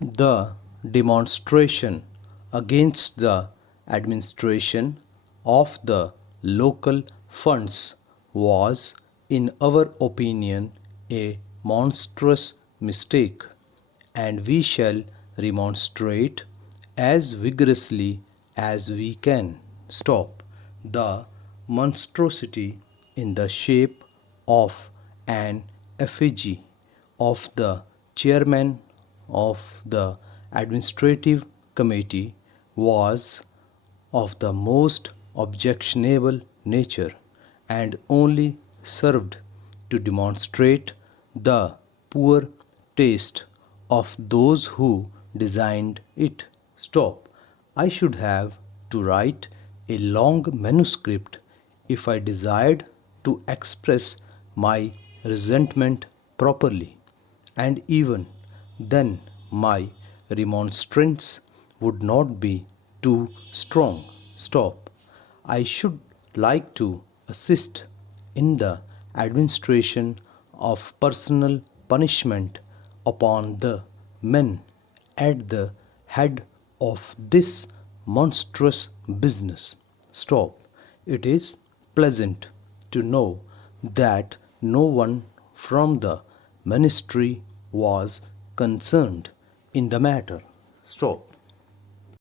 The demonstration against the administration of the local funds was, in our opinion, a monstrous mistake, and we shall remonstrate as vigorously as we can. Stop the monstrosity in the shape of an effigy of the chairman of the administrative committee was of the most objectionable nature and only served to demonstrate the poor taste of those who designed it. Stop. I should have to write a long manuscript if I desired to express my resentment properly, and even then my remonstrance would not be too strong. Stop. I should like to assist in the administration of personal punishment upon the men at the head of this monstrous business. Stop. It is pleasant to know that no one from the ministry was concerned in the matter. Stop.